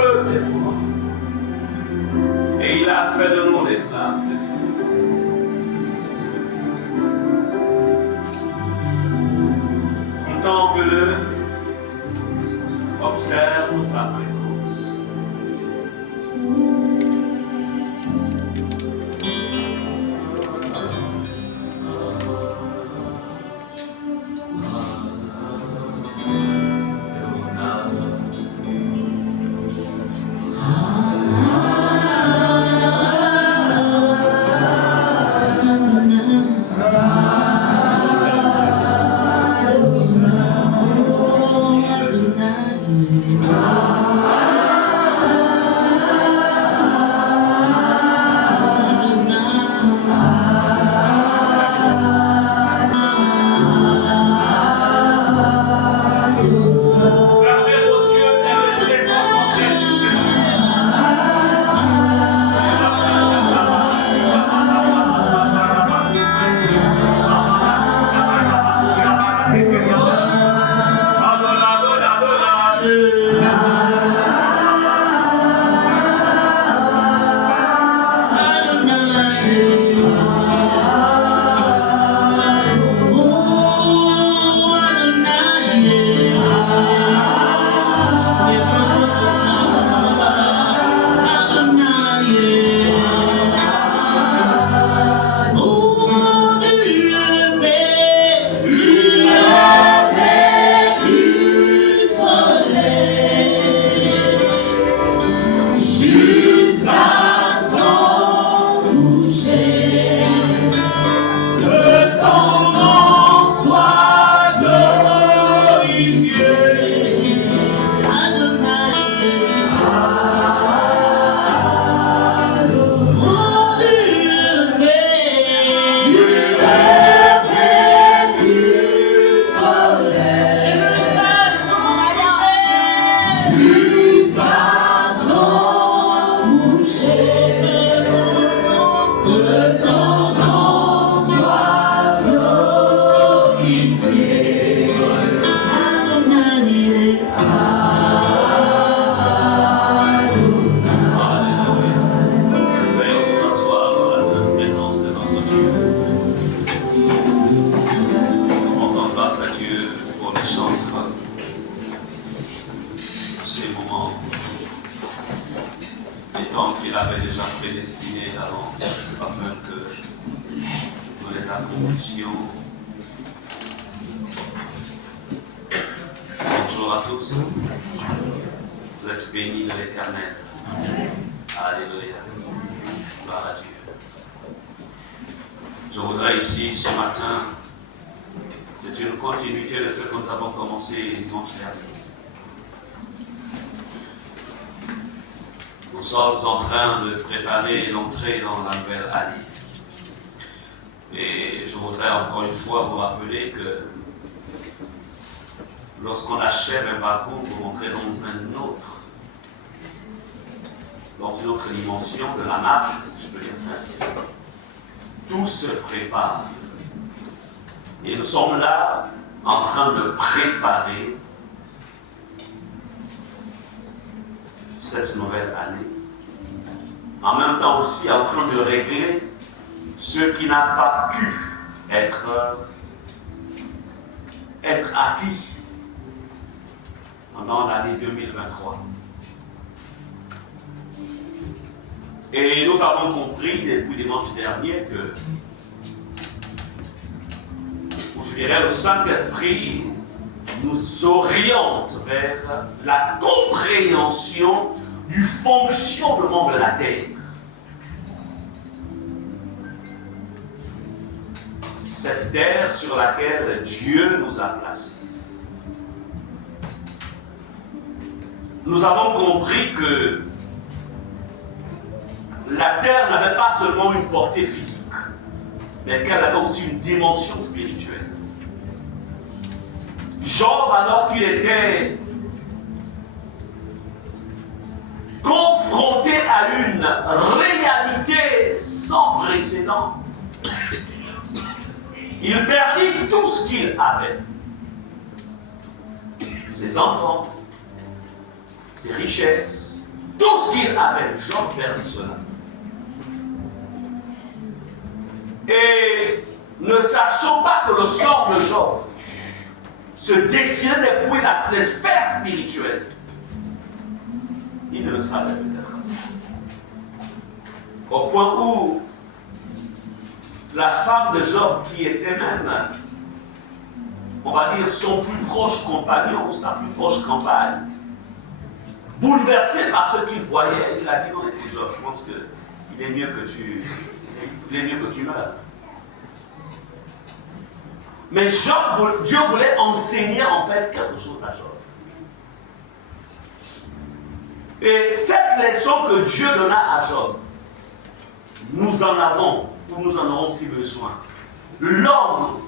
feu des fois. Et il a fait de nous des flammes de feu. Contemple-le, observe sa présence. Bonjour à tous. Vous êtes bénis de l'Éternel. Alléluia. Gloire à Dieu. Je voudrais ici, ce matin, c'est une continuité de ce que nous avons commencé dimanche dernier. Nous sommes en train de préparer l'entrée dans la nouvelle année. Et je voudrais encore une fois vous rappeler que lorsqu'on achève un parcours pour entrer dans une autre dimension de la marche, si je peux dire ça ainsi, tout se prépare. Et nous sommes là en train de préparer cette nouvelle année. En même temps aussi en train de régler ce qui n'a pas pu être acquis pendant l'année 2023. Et nous avons compris depuis dimanche dernier que, je dirais, le Saint-Esprit nous oriente vers la compréhension du fonctionnement de la terre. Cette terre sur laquelle Dieu nous a placés. Nous avons compris que la terre n'avait pas seulement une portée physique, mais qu'elle avait aussi une dimension spirituelle. Job, alors qu'il était confronté à une réalité sans précédent, il perdit tout ce qu'il avait. Ses enfants, ses richesses, tout ce qu'il avait. Job perdit cela. Et ne sachant pas que le sort de Job se dessinait depuis les sphères spirituelles, il ne le savait peut-être. Au point où la femme de Job, qui était même, on va dire, son plus proche compagnon ou sa plus proche compagne, bouleversée par ce qu'il voyait, il a dit non, écoute Job, je pense qu'il est mieux que tu meurs. Mais Dieu voulait enseigner en fait quelque chose à Job. Et cette leçon que Dieu donna à Job, nous en avons, ou nous en aurons si besoin. L'homme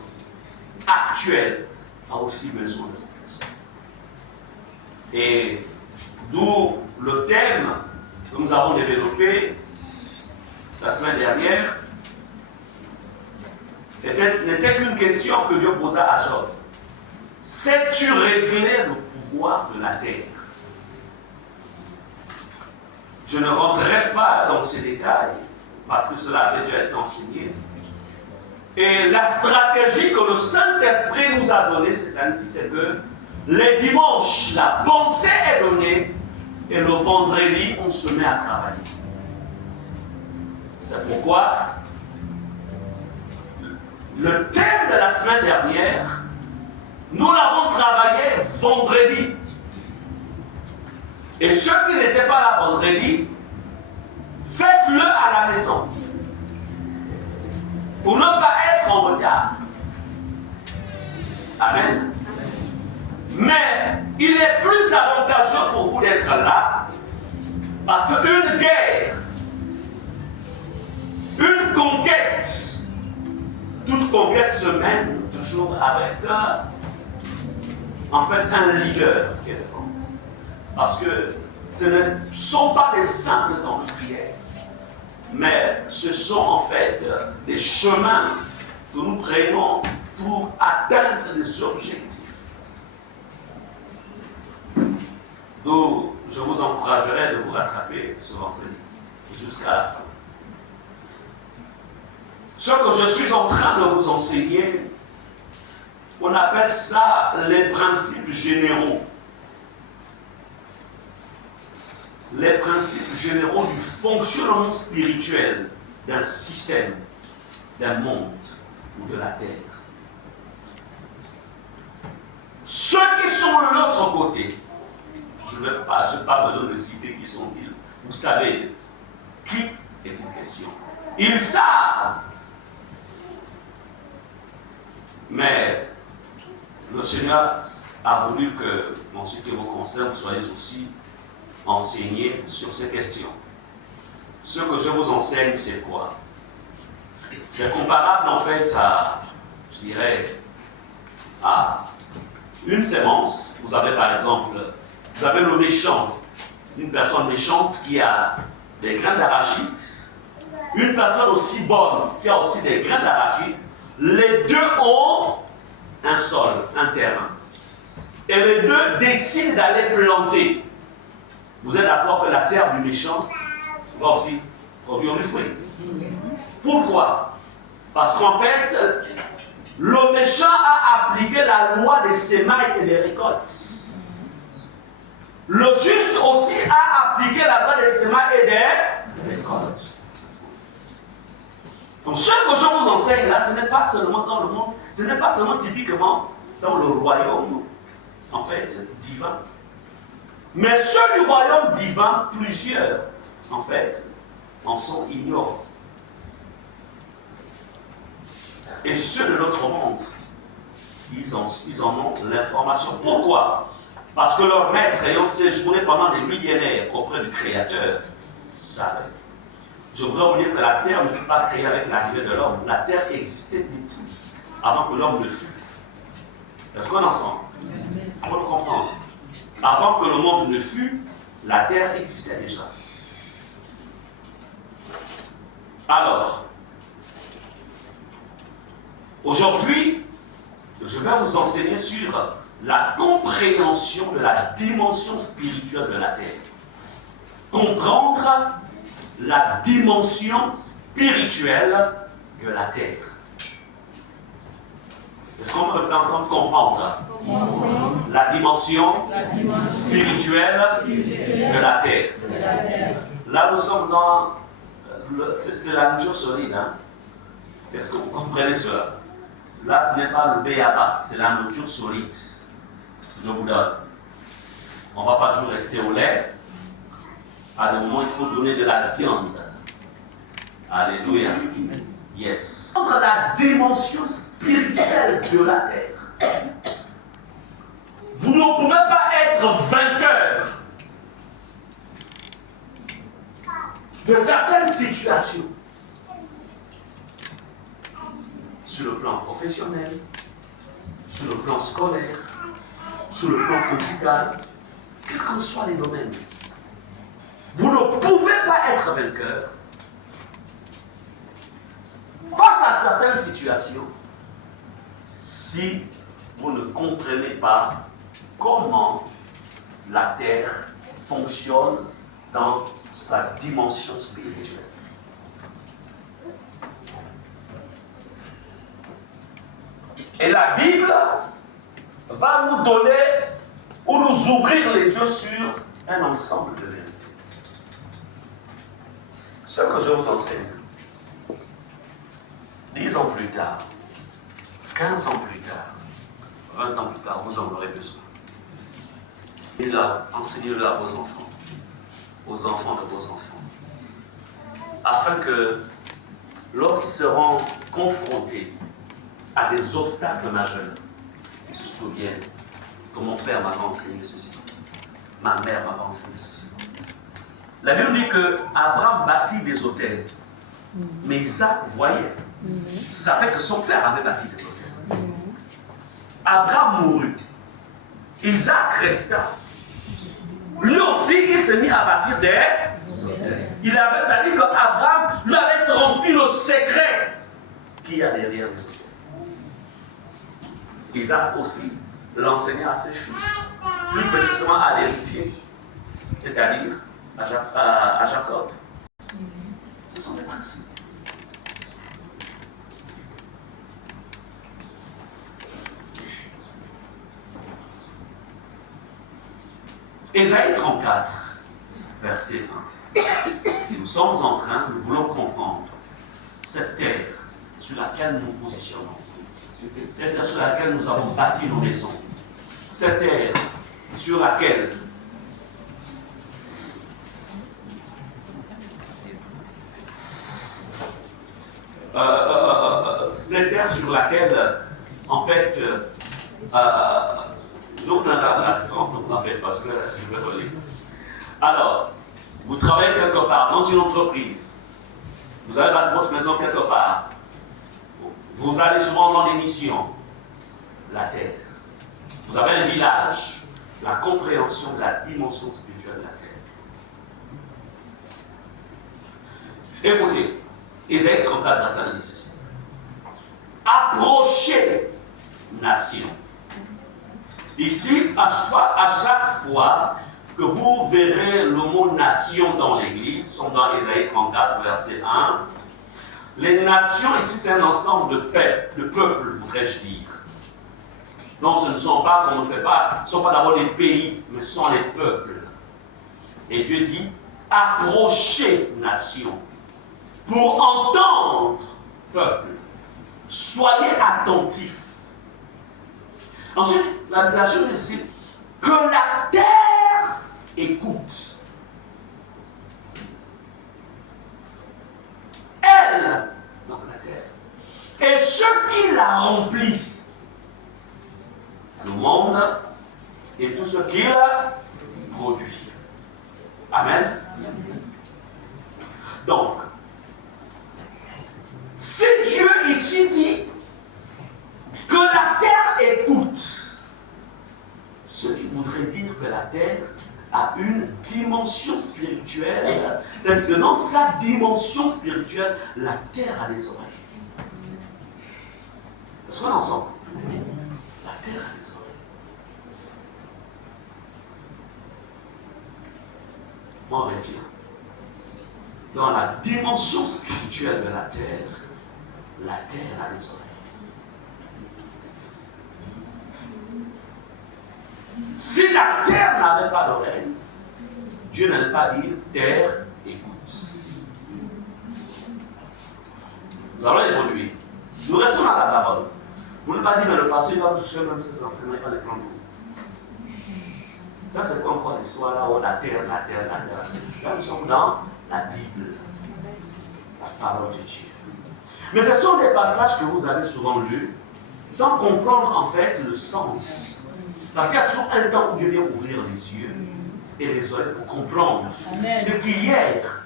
actuel a aussi besoin de cette leçon. Et d'où le thème que nous avons développé la semaine dernière n'était qu'une question que Dieu posa à Job. Sais-tu régler le pouvoir de la terre? Je ne rentrerai pas dans ces détails parce que cela avait déjà été enseigné. Et la stratégie que le Saint-Esprit nous a donnée cette année-ci, c'est que les dimanches, la pensée est donnée et le vendredi, on se met à travailler. C'est pourquoi le thème de la semaine dernière, nous l'avons travaillé vendredi. Et ceux qui n'étaient pas là vendredi, faites-le à la maison. Pour ne pas être en retard. Amen. Mais il est plus avantageux pour vous d'être là, parce qu'une guerre, une conquête, toute conquête se mène toujours avec en fait un leader qui est devant. Parce que ce ne sont pas des simples temps de prière, mais ce sont en fait des chemins que nous prenons pour atteindre des objectifs. Donc, je vous encouragerai de vous rattraper ce vendredi jusqu'à la fin. Ce que je suis en train de vous enseigner, on appelle ça les principes généraux. Les principes généraux du fonctionnement spirituel d'un système, d'un monde ou de la terre. Ceux qui sont de l'autre côté, je n'ai pas besoin de citer qui sont-ils. Vous savez, qui est une question. Ils savent. Mais le Seigneur a voulu que, dans ce qui vous concerne, vous soyez aussi enseignés sur ces questions. Ce que je vous enseigne, c'est quoi? C'est comparable en fait à, je dirais, à une sémence. Vous avez par exemple, vous avez le méchant, une personne méchante qui a des grains d'arachide, une personne aussi bonne qui a aussi des grains d'arachide. Les deux ont un sol, un terrain. Et les deux décident d'aller planter. Vous êtes d'accord que la terre du méchant va aussi produire du fruit. Pourquoi? Parce qu'en fait, le méchant a appliqué la loi des semailles et des récoltes. Le juste aussi a appliqué la loi des semailles et des récoltes. Donc ce que je vous enseigne là, ce n'est pas seulement dans le monde, ce n'est pas seulement typiquement dans le royaume, en fait, divin. Mais ceux du royaume divin, plusieurs, en fait, en sont ignorants. Et ceux de notre monde, ils en ont l'information. Pourquoi? Parce que leur maître, ayant séjourné pendant des millénaires auprès du Créateur, savait. Je voudrais vous dire que la terre ne fut pas créée avec l'arrivée de l'homme. La terre existait depuis, avant que l'homme ne fût. Est-ce qu'on est ensemble? Il faut le comprendre. Avant que le monde ne fût, la terre existait déjà. Alors, aujourd'hui, je vais vous enseigner sur la compréhension de la dimension spirituelle de la terre. comprendre la dimension spirituelle de la terre. Est-ce qu'on peut ensemble comprendre la dimension spirituelle de la terre? Là, nous sommes dans... C'est la mesure solide. Hein? Est-ce que vous comprenez cela? Là, ce n'est pas le béaba, c'est la nourriture solide. Je vous donne. On ne va pas toujours rester au lait. À un moment, il faut donner de la viande. Alléluia. Yes. Entre la dimension spirituelle de la terre, vous ne pouvez pas être vainqueur de certaines situations sur le plan professionnel, sur le plan scolaire, sur le plan conjugal, quels que soient les domaines. Vous ne pouvez pas être vainqueur face à certaines situations si vous ne comprenez pas comment la terre fonctionne dans sa dimension spirituelle. Et la Bible va nous donner ou nous ouvrir les yeux sur un ensemble de vérités. Ce que je vous enseigne, 10 ans plus tard, 15 ans plus tard, 20 ans plus tard, vous en aurez besoin. Et là, enseignez-le à vos enfants, aux enfants de vos enfants, afin que, lorsqu'ils seront confrontés à des obstacles majeurs, ils se souviennent que mon père m'avait enseigné ceci, ma mère m'avait enseigné ceci. La Bible dit que Abraham bâtit des autels, mais Isaac voyait, savait que son père avait bâti des autels. Abraham mourut, Isaac resta. Lui aussi, il s'est mis à bâtir des autels. Il avait, ça dit qu'Abraham lui avait transmis le secret qu'il y a derrière les autels. Isaac aussi l'enseignait à ses fils, plus précisément à l'héritier, c'est-à-dire à Jacob. Ce sont des principes. Ésaïe 34, verset 1. Nous sommes en train, nous voulons comprendre cette terre sur laquelle nous nous positionnons. Cette terre sur laquelle nous avons bâti nos maisons. Cette terre sur laquelle en fait, je vous donne la référence, donc en fait, parce que je vais relire. Alors, vous travaillez quelque part, dans une entreprise, vous avez bâti votre maison quelque part, vous allez souvent dans des missions, la terre. Vous avez un village, la compréhension de la dimension spirituelle de la terre. Écoutez, Ésaïe 34, ça dit ceci. Approchez, nation. Ici, à chaque fois que vous verrez le mot nation dans l'Église, nous sommes dans Ésaïe 34, verset 1, les nations, ici, c'est un ensemble de peuples, voudrais-je dire. Non, ce ne sont pas, comme on ne sait pas, ce ne sont pas d'abord des pays, mais ce sont les peuples. Et Dieu dit, approchez, nation, pour entendre, peuple. Soyez attentifs. Ensuite, la nation dit que la terre écoute. Elle, donc la terre, et ce qui la remplit, le monde et tout ce qu'il produit. Amen. Donc, si Dieu ici dit que la terre écoute, ce qui voudrait dire que la terre a une dimension spirituelle, c'est-à-dire que dans sa dimension spirituelle, la terre a des oreilles. Est-ce qu'on est ensemble? La terre a des oreilles. on retient. Dans la dimension spirituelle de la terre a des oreilles. Si la terre n'avait pas d'oreille, Dieu n'allait pas dire terre, écoute. Nous allons évoluer. Nous restons dans la parole. Vous ne pas dire, mais le pasteur va vous chercher même ses enseignements, il va les prendre. Ça, c'est quoi encore l'histoire là, où la terre. Là, nous sommes dans la Bible, la parole de Dieu. Mais ce sont des passages que vous avez souvent lus, sans comprendre en fait le sens. Parce qu'il y a toujours un temps où Dieu vient ouvrir les yeux et les oreilles pour comprendre ce qui hier,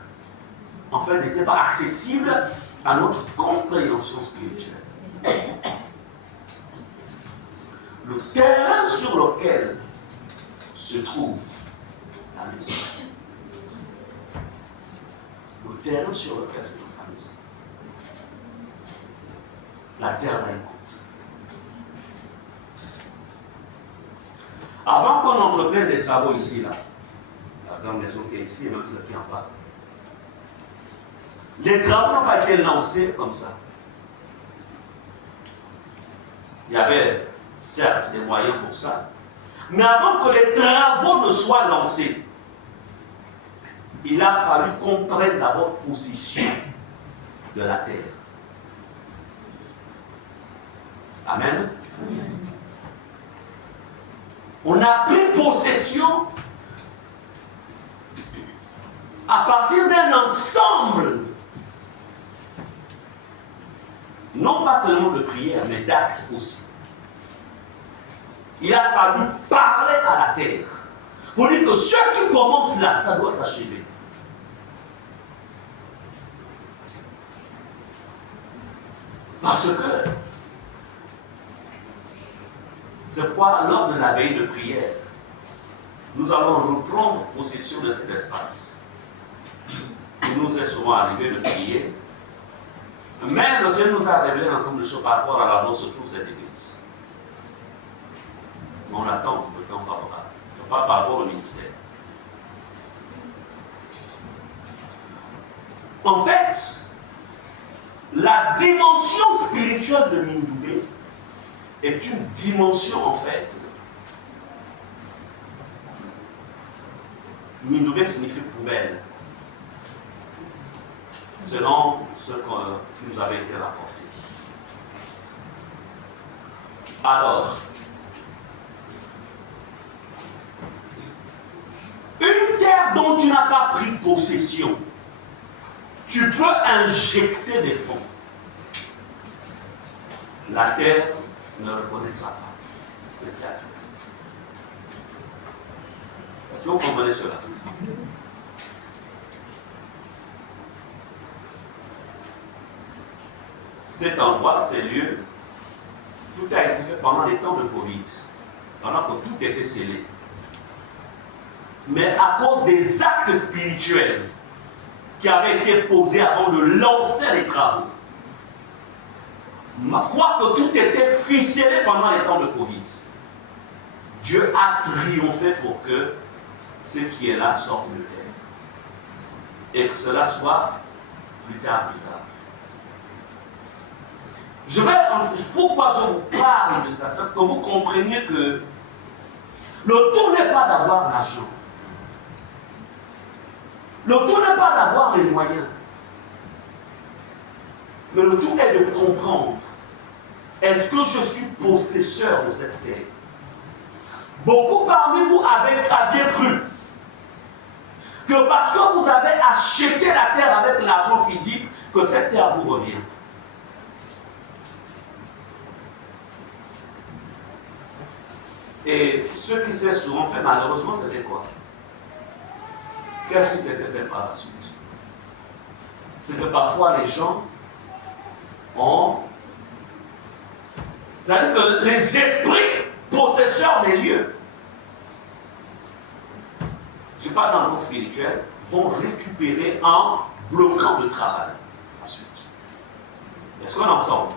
en fait, n'était pas accessible à notre compréhension spirituelle. Le terrain sur lequel se trouve la maison. Le terrain sur lequel se trouve la maison. La terre la écoute. Avant qu'on entreprenne des travaux ici, là, la grande maison qui est ici, et même celle qui est en bas, les travaux n'ont pas été lancés comme ça. Il y avait certes des moyens pour ça, mais avant que les travaux ne soient lancés, il a fallu qu'on prenne d'abord possession de la terre. Amen. On a pris possession à partir d'un ensemble, non pas seulement de prière, mais d'actes aussi. Il a fallu parler à la terre pour dire que ce qui commence là, ça doit s'achever. Parce que c'est pourquoi lors de la veille de prière, nous allons reprendre possession de cet espace. Il nous est souvent arrivé de prier, mais le Seigneur nous a révélé un ensemble de choses par rapport à là où se trouve cette église. On attend le temps favorable. Je parle par rapport au ministère. En fait, la dimension spirituelle de Mindoubé est une dimension, en fait. Mindoubé signifie poubelle, selon ce qui nous avait été rapporté. Alors, une terre dont tu n'as pas pris possession, tu peux injecter des fonds. La terre ne reconnaîtra pas cette créature. Est-ce que vous comprenez cela? Cet endroit, ces lieux, tout a été fait pendant les temps de Covid, pendant que tout était scellé. Mais à cause des actes spirituels qui avaient été posés avant de lancer les travaux, quoique tout était ficelé pendant les temps de Covid, Dieu a triomphé pour que ce qui est là sorte de terre. Et que cela soit plus tard vivable. Pourquoi je vous parle de ça? C'est que vous compreniez que le tout n'est pas d'avoir l'argent. Le tout n'est pas d'avoir les moyens. Mais le tout est de comprendre. Est-ce que je suis possesseur de cette terre? Beaucoup parmi vous aviez cru que parce que vous avez acheté la terre avec l'argent physique, que cette terre vous revient. Et ce qui s'est souvent fait, malheureusement, c'était quoi? Qu'est-ce qui s'était fait par la suite? C'est que parfois les gens ont... C'est-à-dire que les esprits possesseurs des lieux, je ne suis pas dans le monde spirituel, vont récupérer en bloquant le travail ensuite. Est-ce qu'on est ensemble?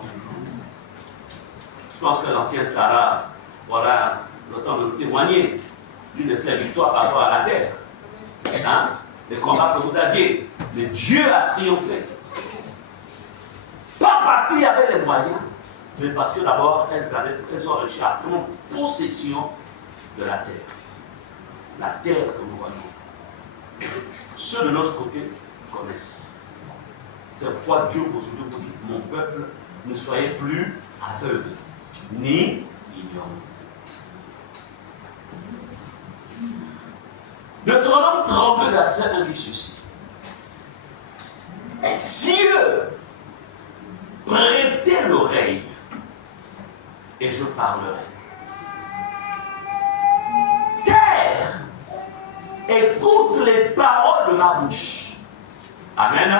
Je pense que l'ancienne Sarah aura le temps de nous témoigner d'une de ses victoires par rapport à la terre. Hein? les combats que vous aviez. Mais Dieu a triomphé. Pas parce qu'il y avait les moyens, mais parce que d'abord, elles ont réussi à prendre possession de la terre. La terre que nous voyons. Ceux de notre côté connaissent. C'est pourquoi Dieu aujourd'hui vous dit, mon peuple, ne soyez plus aveugle, ni ignorant. Deutéronome 32, verset 1 dit ceci. Si eux prêtez l'oreille, et je parlerai. Terre, écoute les paroles de ma bouche. Amen.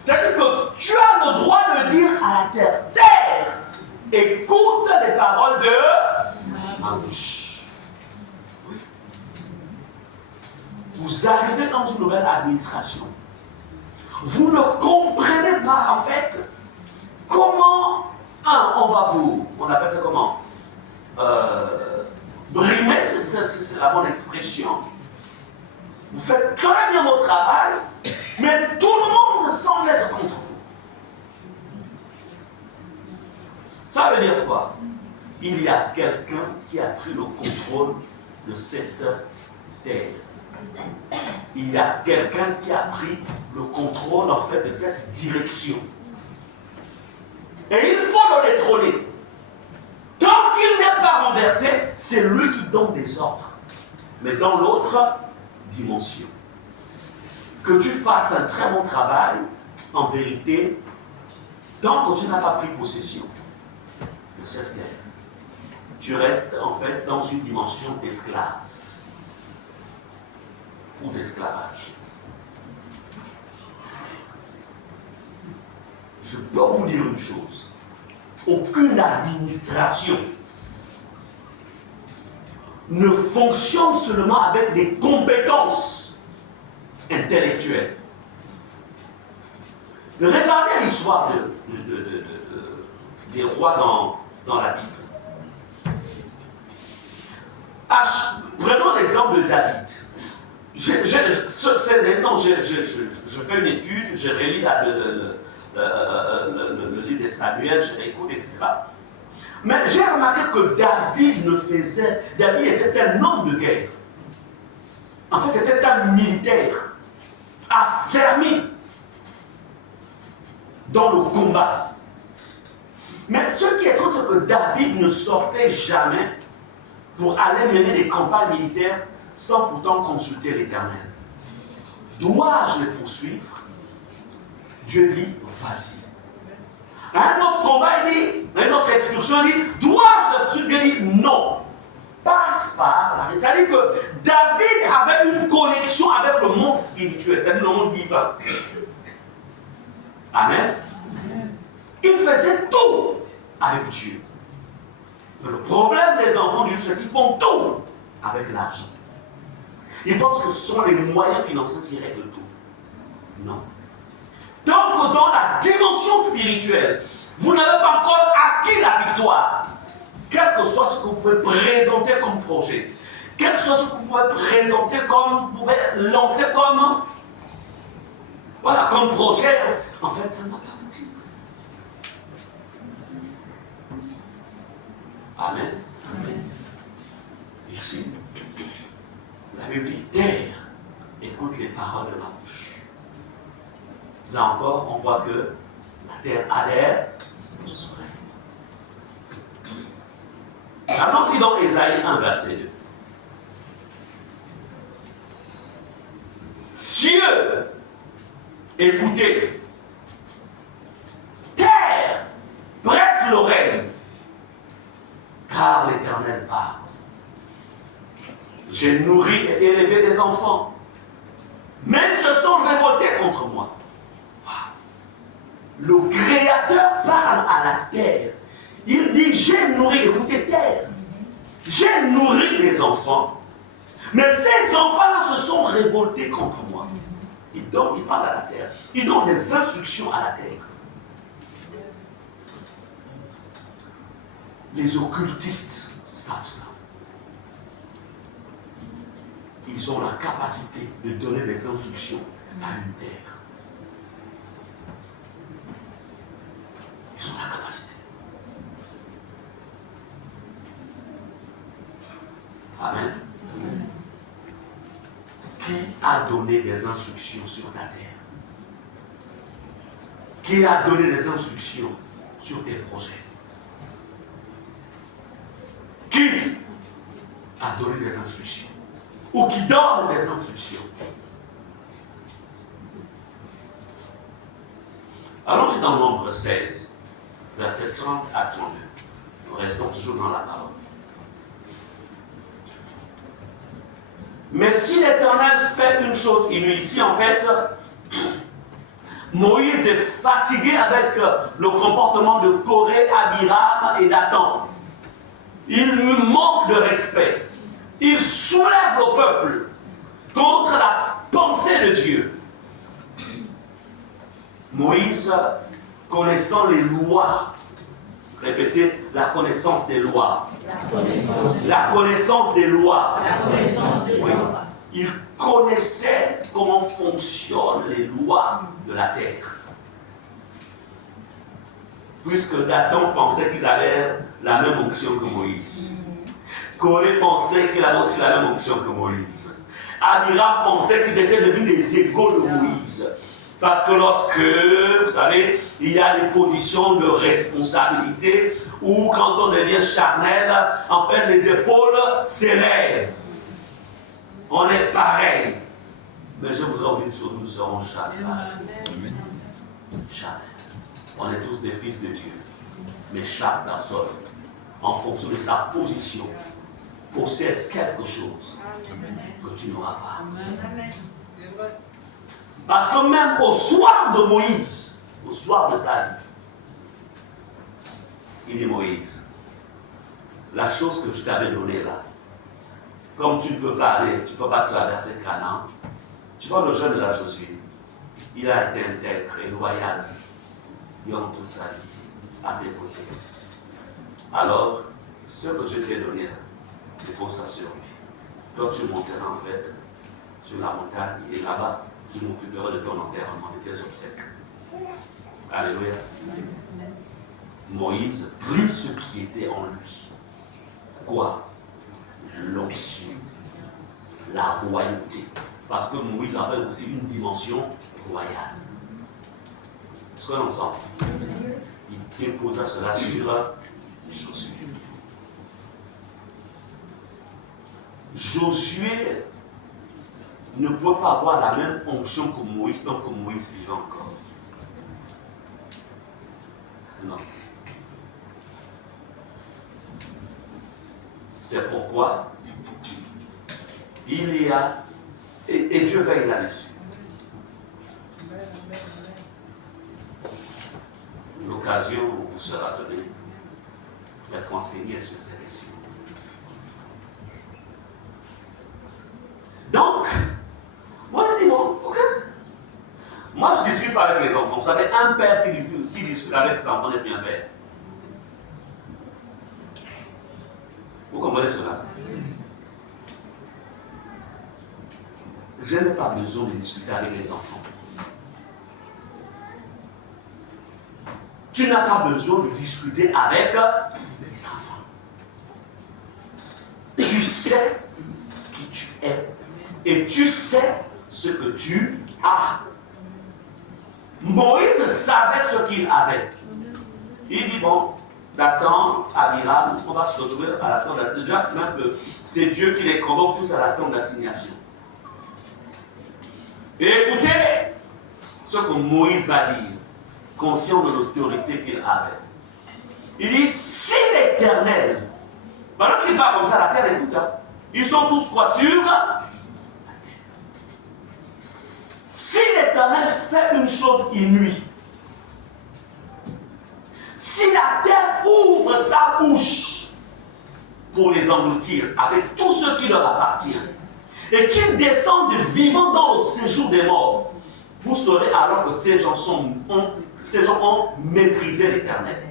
C'est-à-dire que tu as le droit de dire à la terre, terre, écoute les paroles de ma bouche. Oui. Vous arrivez dans une nouvelle administration. Vous ne comprenez pas, en fait, comment, on appelle ça comment brimer, c'est la bonne expression. Vous faites très bien votre travail, mais tout le monde semble être contre vous. Ça veut dire quoi? Il y a quelqu'un qui a pris le contrôle de cette terre. Il y a quelqu'un qui a pris le contrôle, en fait, de cette direction. Et il faut le détrôner. Tant qu'il n'est pas renversé, c'est lui qui donne des ordres. Mais dans l'autre dimension. Que tu fasses un très bon travail, en vérité, tant que tu n'as pas pris possession de cette terre, tu restes en fait dans une dimension d'esclave ou d'esclavage. Je peux vous dire une chose. Aucune administration ne fonctionne seulement avec des compétences intellectuelles. Regardez l'histoire des rois dans la Bible. Prenons l'exemple de David. Je fais une étude, je relis le livre de Samuel, je réécoute, etc. Mais j'ai remarqué que David était un homme de guerre. En fait, c'était un militaire affermi dans le combat. Mais ce qui est étrange, c'est que David ne sortait jamais pour aller mener des campagnes militaires sans pourtant consulter l'Éternel. Dois-je les poursuivre? Dieu dit, vas-y. Un autre combat, il dit, une autre excursion, il dit, dois-je les poursuivre? Dieu dit, non. Passe par la. C'est-à-dire que David avait une connexion avec le monde spirituel, c'est-à-dire le monde divin. Amen. Il faisait tout avec Dieu. Mais le problème des enfants de Dieu, c'est qu'ils font tout avec l'argent. Ils pensent que ce sont les moyens financiers qui règlent tout. Non. Tant que dans la dimension spirituelle, vous n'avez pas encore acquis la victoire, quel que soit ce que vous pouvez présenter comme projet, quel que soit ce que vous pouvez présenter comme, vous pouvez lancer comme, voilà, comme projet, en fait, ça ne va pas aboutir. Amen. Amen. Ici, la Bible dit, terre, écoute les paroles de ma bouche. Là encore, on voit que la terre adhère aux oreilles. Allons-y dans Ésaïe 1, verset 2. Cieux, écoutez. Terre, prête l'oreille. Car l'Éternel parle. J'ai nourri et élevé des enfants, mais ils se sont révoltés contre moi. Le Créateur parle à la terre. Il dit, j'ai nourri, écoutez terre, j'ai nourri des enfants, mais ces enfants-là se sont révoltés contre moi. Il parle à la terre. Il donne des instructions à la terre. Les occultistes savent ça. Ils ils ont la capacité de donner des instructions à une terre. Ils ont la capacité. Amen. Qui a donné des instructions sur la terre? Qui a donné des instructions sur tes projets? Qui a donné des instructions? Ou qui donne des instructions? Allons-y dans Nombre 16, versets 30 à 32. Nous restons toujours dans la parole. Mais si l'Éternel fait une chose inouïe, ici en fait, Moïse est fatigué avec le comportement de Corée, Abiram et Dathan. Il lui manque de respect. Il soulève le peuple contre la pensée de Dieu. Moïse, connaissant les lois, répétez, la connaissance des lois. La connaissance des lois. Oui. Il connaissait comment fonctionnent les lois de la terre. Puisque Dathan pensait qu'ils avaient la même onction que Moïse. Corée pensait qu'il avait aussi la même onction que Moïse. Abiram pensait qu'ils étaient devenus des égaux de Moïse. Parce que lorsque, vous savez, il y a des positions de responsabilité où quand on devient charnel, en fait, les épaules s'élèvent. On est pareil. Mais je voudrais dire une chose, nous ne serons jamais pareils. Jamais. On est tous des fils de Dieu. Mais chaque personne, en fonction de sa position, possède quelque chose que tu n'auras pas. Parce que même au soir de Moïse, au soir de sa vie, il dit Moïse, la chose que je t'avais donnée là, comme tu ne peux pas aller, tu ne peux pas traverser Canaan, tu vois le jeune de la Josué, il a été intègre et loyal durant toute sa vie à tes côtés. Alors, ce que je t'ai donné là, dépose ça sur lui. Toi, tu monteras en fait sur la montagne et là-bas, je m'occuperai de ton enterrement, de tes obsèques. Alléluia. Moïse prit ce qui était en lui. Quoi? L'onction, la royauté. Parce que Moïse avait aussi une dimension royale. Est-ce qu'on ensemble? Il déposa cela sur Josué. Josué ne peut pas avoir la même onction que Moïse tant que Moïse vivait encore. Non. C'est pourquoi il y a, et Dieu veille là-dessus. L'occasion vous sera donnée d'être enseigné sur ces questions. Donc, moi je dis bon, ok. Moi je ne discute pas avec les enfants. Vous savez, un père qui discute avec ses enfants n'est plus un père. Vous comprenez cela? Je n'ai pas besoin de discuter avec les enfants. Tu n'as pas besoin de discuter avec les enfants. Tu sais qui tu es et tu sais ce que tu as. Moïse savait ce qu'il avait. Il dit bon, Dathan, Abiram, on va se retrouver à la tente d'assignation. Déjà, même c'est Dieu qui les convoque tous à la tente d'assignation. Et écoutez ce que Moïse va dire, conscient de l'autorité qu'il avait. Il dit, si l'Éternel, pendant qu'il parle comme ça, la terre écoute, hein, ils sont tous quoi sur la terre. Si l'Éternel fait une chose inouïe, si la terre ouvre sa bouche pour les engloutir avec tout ce qui leur appartient, et qu'ils descendent vivants dans le séjour des morts, vous saurez alors que ces gens ont méprisé l'Éternel.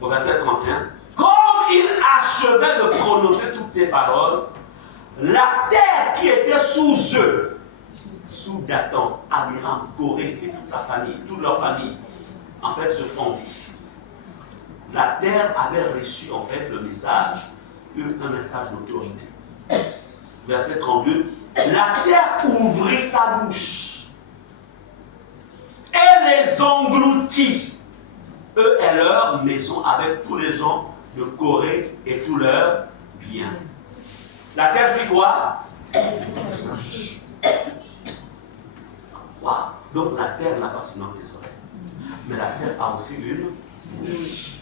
Au verset 31, comme il achevait de prononcer toutes ces paroles, la terre qui était sous eux, sous Dathan, Abiram, Coré et toute sa famille, toute leur famille, en fait se fondit. La terre avait reçu en fait le message, un message d'autorité. Verset 32, la terre ouvrit sa bouche et les engloutit, eux et leur maison, avec tous les gens de Corée et tous leurs biens. La terre fit quoi? Sa bouche. Wow. Donc la terre n'a pas seulement des oreilles, mais la terre a aussi une bouche.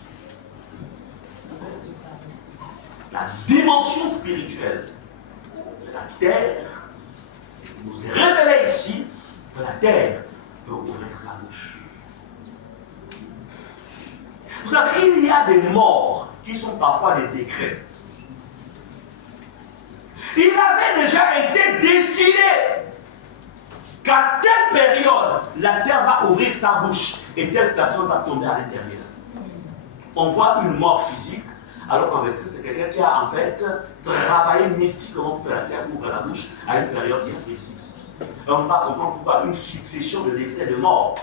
La dimension spirituelle de la terre nous est révélée ici que la terre peut ouvrir sa bouche. Vous savez, il y a des morts qui sont parfois des décrets. Il avait déjà été décidé qu'à telle période, la terre va ouvrir sa bouche et telle personne va tomber à l'intérieur. On voit une mort physique, alors qu'en vérité, c'est quelqu'un qui a en fait travaillé mystiquement pour que la terre ouvre la bouche à une période bien précise. Et on va comprendre pourquoi une succession de décès de morts.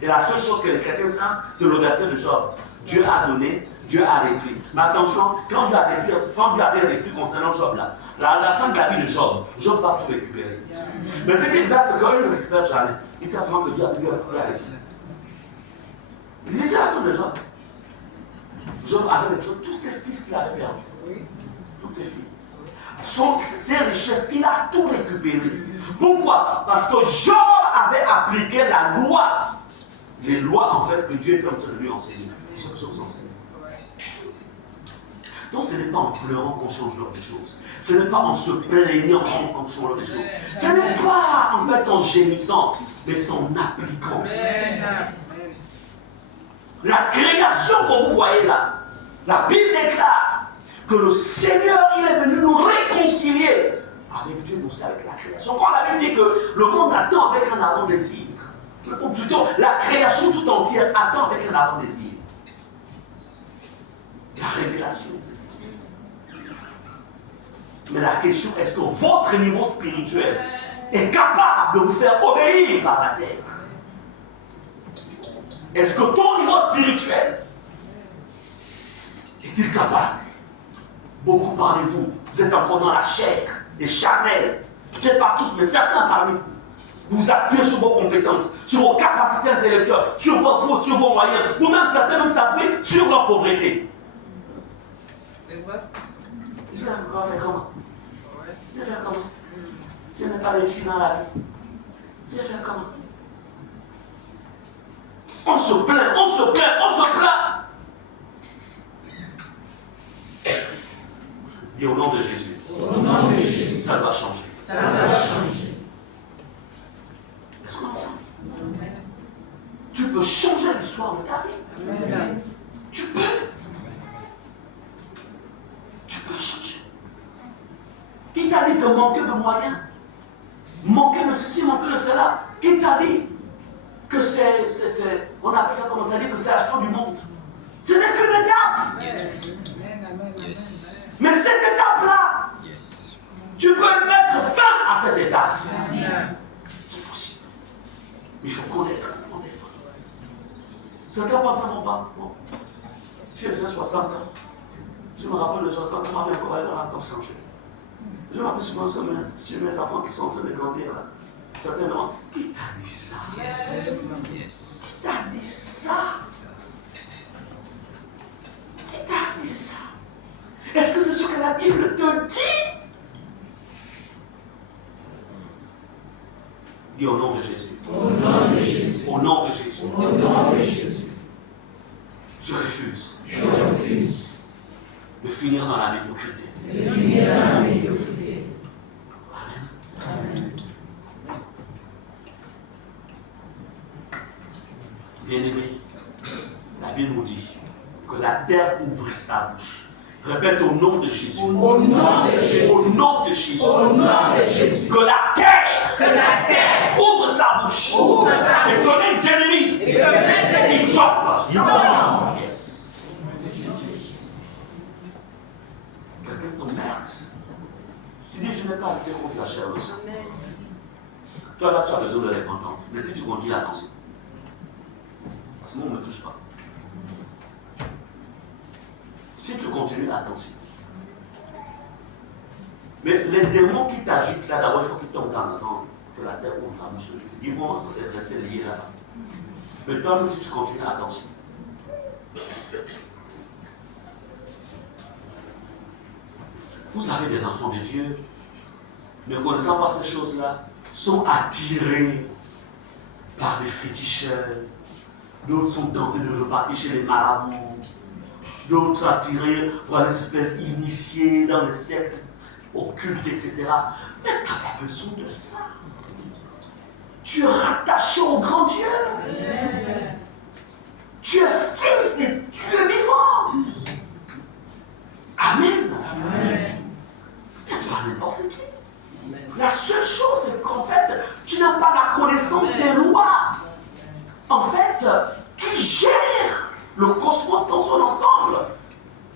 Et la seule chose que les chrétiens savent, c'est le verset de Job. Dieu a donné, Dieu a réduit. Mais attention, quand Dieu avait réduit concernant Job, là, la fin de la vie de Job, Job va tout récupérer. Mais ce qui est exact, c'est qu'il ne récupère jamais. Il sait seulement que Dieu a réduit. Il dit, c'est la fin de Job. Job avait tous ses fils qu'il avait perdus. Toutes ses filles. Ses richesses, il a tout récupéré. Pourquoi? Parce que Job avait appliqué la loi. Les lois, en fait, que Dieu était en train de lui enseigner. C'est ce que je vous enseigne. Donc, ce n'est pas en pleurant qu'on change les choses. Ce n'est pas en se plaignant qu'on change les choses. Ce n'est pas, en fait, en gémissant, mais en appliquant. La création que vous voyez là, la Bible déclare que le Seigneur, il est venu nous réconcilier avec Dieu, nous aussi avec la création. Quand la Bible dit que le monde attend avec un ardent désir, ou plutôt la création tout entière attend avec un ardent désir la révélation. Mais la question, est-ce que votre niveau spirituel est capable de vous faire obéir par la terre? Est-ce que ton niveau spirituel est-il capable? Beaucoup parmi vous, vous êtes encore dans la chair, des charnels, peut-être pas tous, mais certains parmi vous. Vous appuyez sur vos compétences, sur vos capacités intellectuelles, sur votre force, sur vos moyens, ou même certains même s'appuient sur leur pauvreté. Je vais faire comment? Je vais faire comment? Je n'ai pas réussi dans la vie. Je vais faire comment? On se plaint, on se plaint, on se plaint. Dis au nom de Jésus. Au nom de Jésus. Ça doit changer. Ça doit changer. Est-ce qu'on est ensemble? Tu peux changer l'histoire de ta vie. Amen. Tu peux. Tu peux changer. Qui t'a dit de manquer de moyens? Manquer de ceci, manquer de cela? Qui t'a dit que on appelle ça comment ça dit que c'est la fin du monde? Ce n'est qu'une étape. Yes. Yes. Mais cette étape-là, yes, tu peux mettre fin à cette étape. Yes. C'est possible. Il faut connaître. Certains pas vraiment pas. Bon. J'ai déjà 60 ans. Je me rappelle de 60 ans, mais encore elle n'a pas changé. Je me rappelle souvent sur mes enfants qui sont en train de grandir là. Certainement, qui t'a dit ça? Yes. Yes. Qui t'a dit ça? Qui t'a dit ça? Est-ce que c'est ce que la Bible te dit? Dis au nom de Jésus. Au nom de Jésus. Au nom de Jésus. Au nom de Jésus. Je refuse. Je refuse de finir dans la médiocrité. De finir dans la médiocrité. Amen. Amen. Bien-aimé, la Bible nous dit que la terre ouvrit sa bouche. Répète au nom de Jésus. Au nom de Jésus. Au nom de Jésus. Au nom de Jésus. Que la terre ouvre sa bouche. Ouvre sa bouche. Et que les ennemis ils tombent. Yes. tu n'es pas lutté contre la chair et le sang. Toi là, tu as besoin de repentance. Mais si tu continues, attention. Parce que moi, on ne me touche pas. Si tu continues, attention. Mais les démons qui t'agitent là, d'abord, il faut qu'ils tombent dans que la terre ouvre la bouche. Ils vont rester liés là-bas. Mais toi, si tu continues, attention. Vous avez des enfants de Dieu, ne connaissant pas ces choses-là, sont attirés par des féticheurs. D'autres sont tentés de repartir chez les marabouts. D'autres attirés pour aller se faire initier dans les sectes occultes, etc. Mais tu n'as pas besoin de ça. Tu es rattaché au grand Dieu. Tu es fils de Dieu vivant. Amen. Tu n'es pas n'importe qui. La seule chose, c'est qu'en fait, tu n'as pas la connaissance des lois. En fait, qui gère le cosmos dans son ensemble.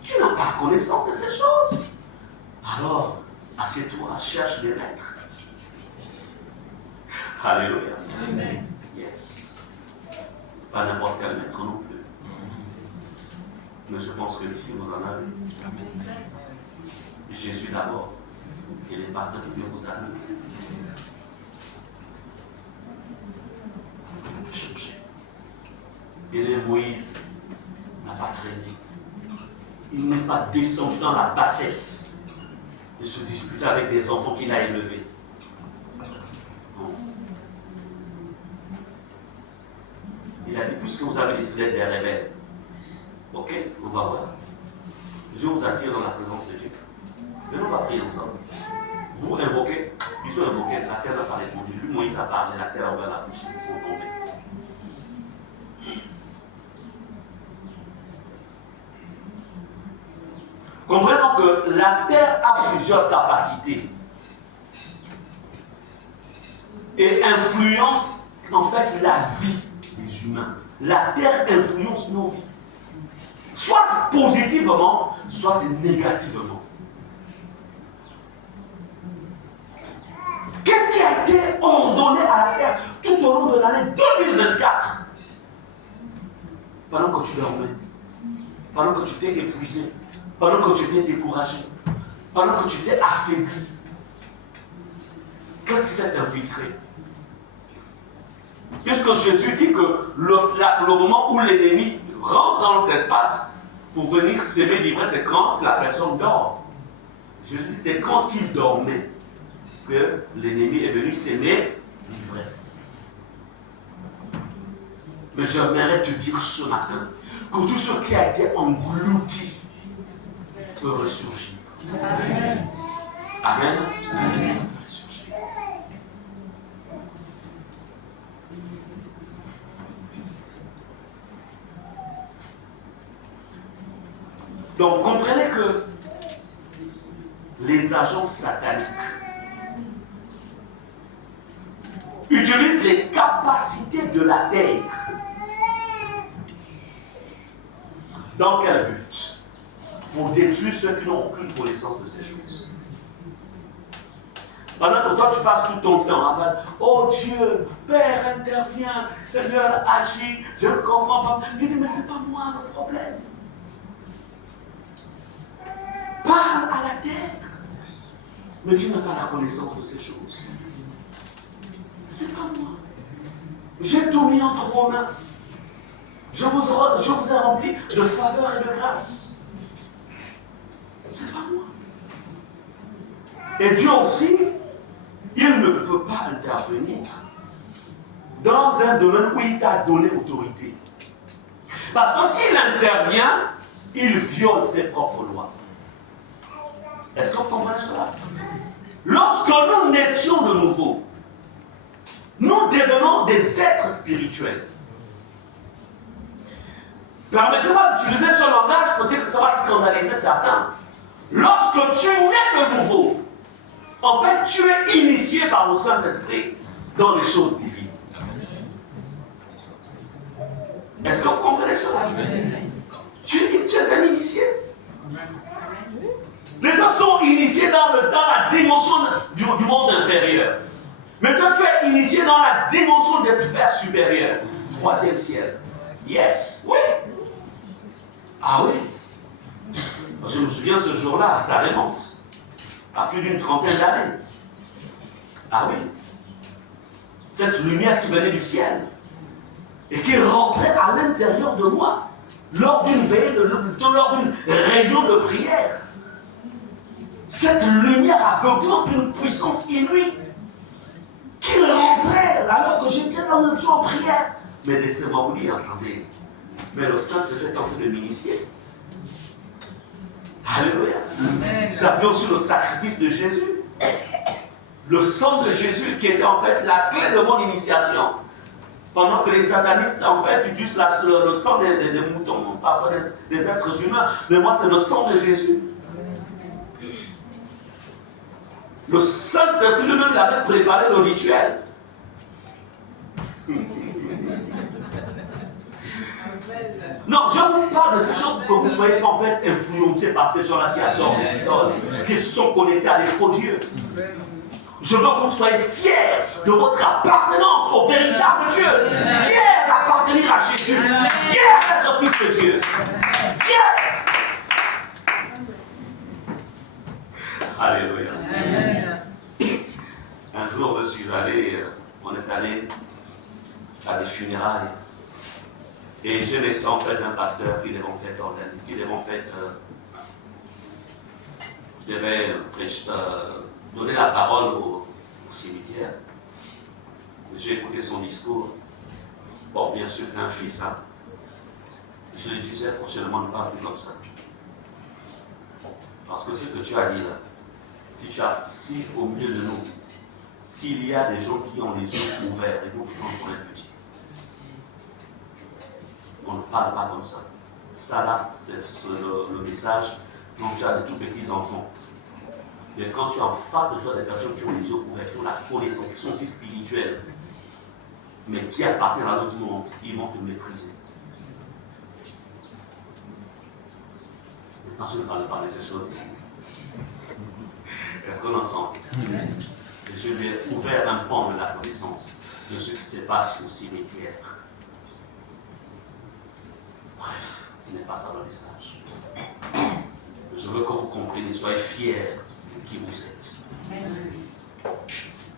Tu n'as pas connaissance de ces choses. Alors, assieds-toi, cherche les maîtres. Alléluia. Amen. Yes. Pas n'importe quel maître non plus. Mais je pense que ici, vous en avez. Jésus d'abord. Et les pasteurs qui viennent vous amener. Ça peut changer. Et les Moïse n'a pas traîné. Il n'est pas descendu dans la bassesse de se disputer avec des enfants qu'il a élevés. Non. Il a dit, puisque vous avez des des rebelles, ok, on va voir. Je vous attire dans la présence de Dieu. Mais on va prier ensemble. Vous invoquez, ils ont invoqué, la terre n'a pas répondu. Lui, Moïse a parlé, la terre a ouvert la bouche, ils sont tombés. Comprenons que la terre a plusieurs capacités et influence en fait la vie des humains. La terre influence nos vies, soit positivement, soit négativement. Qu'est-ce qui a été ordonné à la terre tout au long de l'année 2024? Pendant que tu dormais, pendant que tu t'es épuisé, pendant que tu t'es découragé, pendant que tu t'es affaibli, qu'est-ce qui s'est infiltré? Puisque Jésus dit que le moment où l'ennemi rentre dans notre espace pour venir s'aimer l'ivresse, c'est quand la personne dort. Jésus dit c'est quand il dormait que l'ennemi est venu s'aimer l'ivraie. Mais j'aimerais te dire ce matin que tout ce qui a été englouti peut ressurgir. Amen. Amen. Amen. Ça peut ressurgir. Donc comprenez que les agents sataniques utilisent les capacités de la terre. Dans quel but? Pour détruire ceux qui n'ont aucune connaissance de ces choses. Pendant que toi tu passes tout ton temps à dire, oh Dieu, Père intervient, Seigneur agit, je ne comprends pas. Tu dis, mais ce n'est pas moi le problème. Parle à la terre. Mais tu n'as pas la connaissance de ces choses. C'est pas moi. J'ai tout mis entre vos mains. Je vous ai rempli de faveur et de grâce. C'est pas moi. Et Dieu aussi, il ne peut pas intervenir dans un domaine où il t'a donné autorité. Parce que s'il intervient, il viole ses propres lois. Est-ce que vous comprenez cela? Lorsque nous naissions de nouveau, nous devenons des êtres spirituels. Permettez-moi d'utiliser ce langage pour dire que ça va scandaliser certains. Lorsque tu nais de nouveau, en fait, tu es initié par le Saint-Esprit dans les choses divines. Est-ce que vous comprenez cela? Tu es un initié. Les autres sont initiés initié dans la dimension du monde inférieur. Maintenant, tu es initié dans la dimension des sphères supérieures. Troisième ciel. Yes. Oui. Ah oui. Je me souviens ce jour-là, ça remonte. À plus d'une trentaine d'années. Ah oui. Cette lumière qui venait du ciel et qui rentrait à l'intérieur de moi lors d'une veillée, lors d'une réunion de prière. Cette lumière aveuglante d'une puissance inouïe qui rentrait alors que j'étais dans le jour en prière. Mais laissez-moi vous dire, attendez, mais le Saint-Esprit est en train de m'initier. Alléluia. S'appuyant sur le sacrifice de Jésus. Le sang de Jésus qui était en fait la clé de mon initiation. Pendant que les satanistes en fait utilisent le sang des moutons, parfois des êtres humains. Mais moi c'est le sang de Jésus. Le Saint-Esprit lui-même avait préparé le rituel. Non, je vous parle de ces choses pour que vous ne soyez pas en fait influencés par ces gens-là qui adorent les idoles, qui sont connectés à des faux dieux. Je veux que vous soyez fiers de votre appartenance au véritable Dieu. Fiers d'appartenir à Jésus. Fiers d'être fils de Dieu. Fiers. Alléluia. Un jour, on est allé à des funérailles. Et j'ai laissé en fait un pasteur qui devait en fait organiser, qui devait donner la parole au cimetière. J'ai écouté son discours. Bon, bien sûr, c'est un fils. Hein. Je lui disais prochainement, ne parle plus comme ça. Parce que ce que tu as dit là, si au milieu de nous, s'il y a des gens qui ont les yeux ouverts et nous qui on est petits, on ne parle pas comme ça. Ça là, c'est le message dont tu as de tout petits enfants. Mais quand tu es en face de toi des personnes qui ont les yeux ouverts, qui ont la connaissance, qui sont aussi spirituelles, mais qui appartiennent à l'autre monde, ils vont te mépriser. Maintenant, je ne parle pas de ces choses ici. Est-ce qu'on en sent? Je lui ai ouvert un pan de la connaissance de ce qui se passe au cimetière. Bref, ce n'est pas ça le message. Je veux que vous compreniez, soyez fiers de qui vous êtes.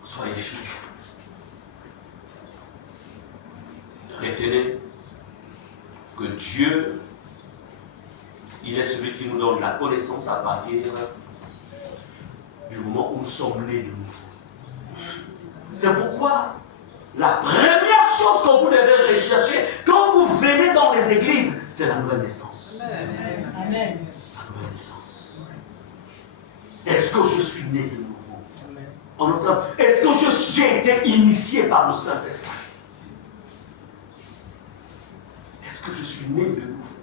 Soyez fiers. Retenez que Dieu, il est celui qui nous donne la connaissance à partir du moment où nous sommes nés de nouveau. C'est pourquoi la première chose que vous devez rechercher quand vous venez dans les églises, c'est la nouvelle naissance. Amen. La nouvelle naissance. Est-ce que je suis né de nouveau? En autant, est-ce que j'ai été initié par le Saint-Esprit? Est-ce que je suis né de nouveau?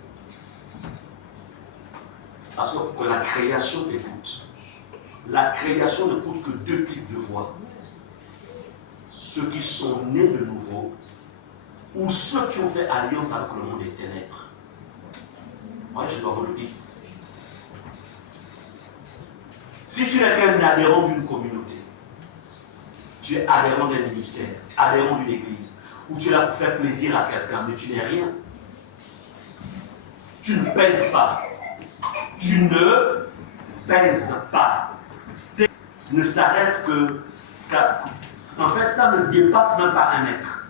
Parce que la création t'écoute. La création n'écoute que deux types de voix. Ceux qui sont nés de nouveau ou ceux qui ont fait alliance avec le monde des ténèbres. Oui, je dois vous le dire. Si tu n'es qu'un adhérent d'une communauté, tu es adhérent d'un ministère, adhérent d'une église, ou tu es là pour faire plaisir à quelqu'un, mais tu n'es rien. Tu ne pèses pas. Tu ne pèses pas. Ne s'arrête que. En fait, ça ne dépasse même pas 1 mètre.